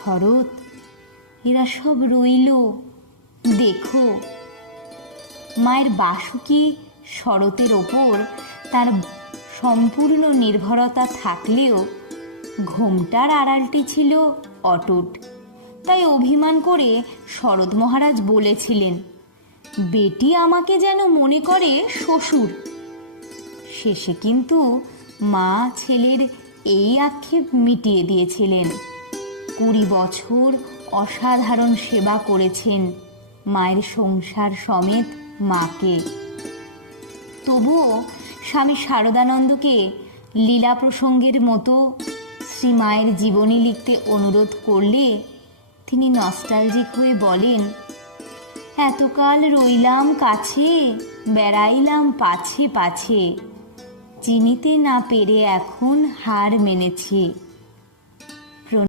শরৎ, এরা সব রইল, দেখো। মায়ের বাসুকি শরতের ওপর তার সম্পূর্ণ নির্ভরতা থাকলেও ঘোমটার আড়ালটি ছিল অটুট। তাই অভিমান করে শরৎ মহারাজ বলেছিলেন, বেটি আমাকে যেন মনে করে শ্বশুর। শেষে কিন্তু মা ছেলের এই আক্ষেপ মিটিয়ে দিয়েছিলেন। 20 বছর অসাধারণ সেবা করেছেন মায়ের সংসার সমেত মাকে। তবুও স্বামী শারদানন্দকে লীলা প্রসঙ্গের মতো শ্রীমায়ের জীবনী লিখতে অনুরোধ করলে তিনি নস্টালজিক হয়ে বলেন, এতকাল রইলাম কাছে, বেড়াইলাম পাছে পাছে, চিনিতে না পেরে এখন হার মেনেছি।